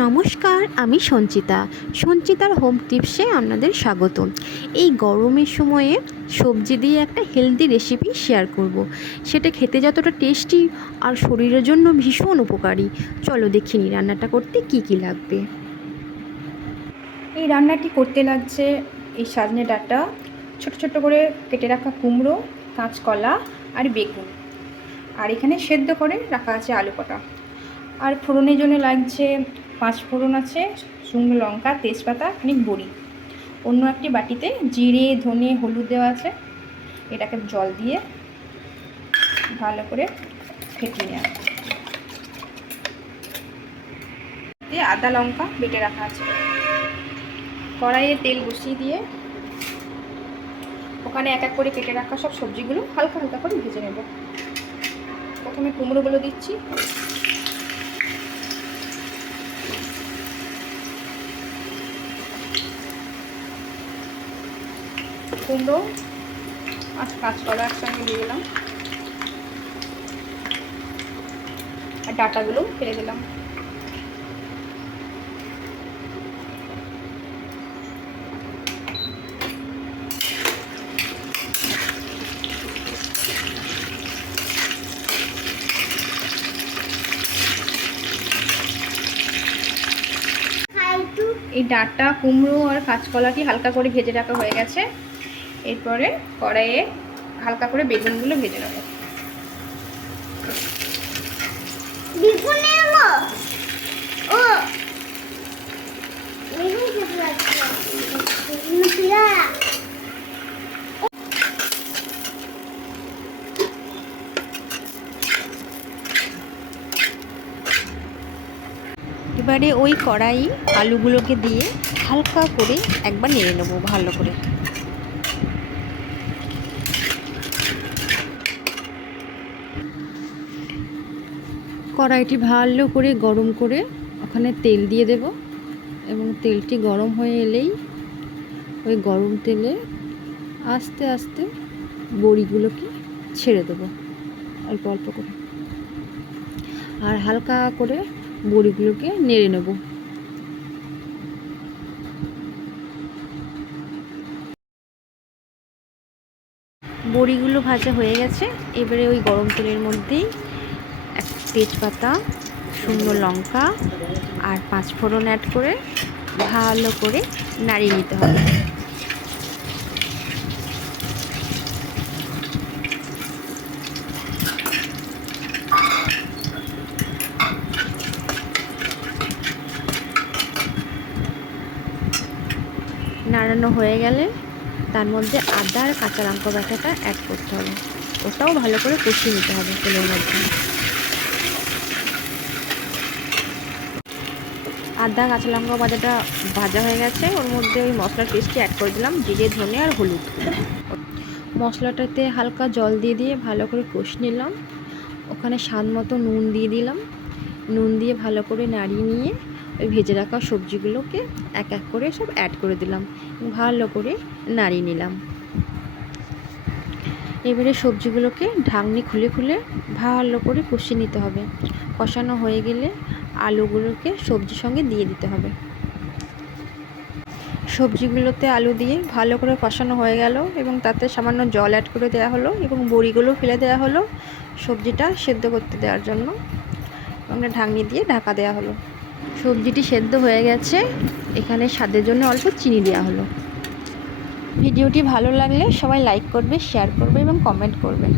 নমস্কার, আমি সঞ্চিতার হোম টিপসে আপনাদের স্বাগত। এই গরমের সময়ে সবজি দিয়ে একটা হেলদি রেসিপি শেয়ার করব। সেটা খেতে যতটা টেস্টি আর শরীরের জন্য ভীষণ উপকারী। চলো দেখে নিই রান্নাটা করতে কি কি লাগবে। এই রান্নাটি করতে লাগছে এই সজনে ডাঁটা, ছোট ছোট করে কেটে রাখা কুমড়ো, কাঁচকলা আর বেগুন, আর এখানে সেদ্ধ করে রাখা আছে আলু কটা। আর ফোড়নের জন্য লাগছে 5 ফোড়ন আছে, শুকনো লঙ্কা, তেজপাতা, খানিক বড়ি। অন্য একটি বাটিতে জিরে, ধনে, হলুদ দেওয়া আছে। এটাকে জল দিয়ে ভালো করে ফেটিয়ে নেওয়া। দিয়ে আদা লঙ্কা বেটে রাখা আছে। কড়াইয়ে তেল বসিয়ে দিয়ে ওখানে এক এক করে কেটে রাখা সব সবজিগুলো হালকা হালকা করে ভেজে নেব। প্রথমে কুমড়োগুলো দিচ্ছি। কুমড়ো আর কাঁচকলা একসঙ্গে দিয়ে দিলাম, আর ডাঁটাগুলো ফেলে দিলাম। এই ডাঁটা, কুমড়ো আর কাঁচকলাটি হালকা করে ভেজে রাখা হয়ে গেছে। এরপরে কড়াইয়ে হালকা করে বেগুনগুলো ভেজে নেব। এবারে ওই কড়াই আলুগুলোকে দিয়ে হালকা করে একবার নেড়ে নেবো ভালো করে। কড়াইটি ভালো করে গরম করে ওখানে তেল দিয়ে দেব, এবং তেলটি গরম হয়ে এলেই ওই গরম তেলে আস্তে আস্তে বড়িগুলোকে ছেড়ে দেবো অল্প অল্প করে, আর হালকা করে বড়িগুলোকে নেড়ে নেব। বড়িগুলো ভাজা হয়ে গেছে। এবারে ওই গরম তেলের মধ্যেই এক তেজপাতা, শুকনো লঙ্কা আর 5 ফোড়ন অ্যাড করে ভালো করে নাড়িয়ে নিতে হবে। নাড়ানো হয়ে গেলে তার মধ্যে আদা আর কাঁচা লঙ্কা বাটাটা অ্যাড করতে হবে। ওটাও ভালো করে কষিয়ে নিতে হবে তেলের মধ্যে। আদা কাঁচা লঙ্কা বাটাটা ভাজা হয়ে গেছে। ওর মধ্যে ওই মশলার পেস্টটি অ্যাড করে দিলাম, জিরে, ধনে আর হলুদ। মশলাটাতে হালকা জল দিয়ে দিয়ে ভালো করে কষিয়ে নিলাম। ওখানে স্বাদ মতো নুন দিয়ে দিলাম। নুন দিয়ে ভালো করে নাড়িয়ে নিয়ে ওই ভেজে রাখা সবজিগুলোকে এক এক করে সব অ্যাড করে দিলাম, ভালো করে নাড়িয়ে নিলাম। এবারে সবজিগুলোকে ঢাকনি খুলে খুলে ভালো করে কষিয়ে নিতে হবে। কষানো হয়ে গেলে আলুগুলোকে সবজির সঙ্গে দিয়ে দিতে হবে। সবজিগুলোতে আলু দিয়ে ভালো করে কষানো হয়ে গেল, এবং তাতে সামান্য জল অ্যাড করে দেওয়া হলো, এবং বড়িগুলো ফেলে দেওয়া হলো সবজিটা সেদ্ধ করতে দেওয়ার জন্য। আমরা ঢাকনি দিয়ে ঢাকা দেওয়া হলো। সবজিটি সেদ্ধ হয়ে গেছে। এখানে স্বাদের জন্য অল্প চিনি দেওয়া হলো। ভিডিওটি ভালো লাগলে সবাই লাইক করবে, শেয়ার করবে এবং কমেন্ট করবে।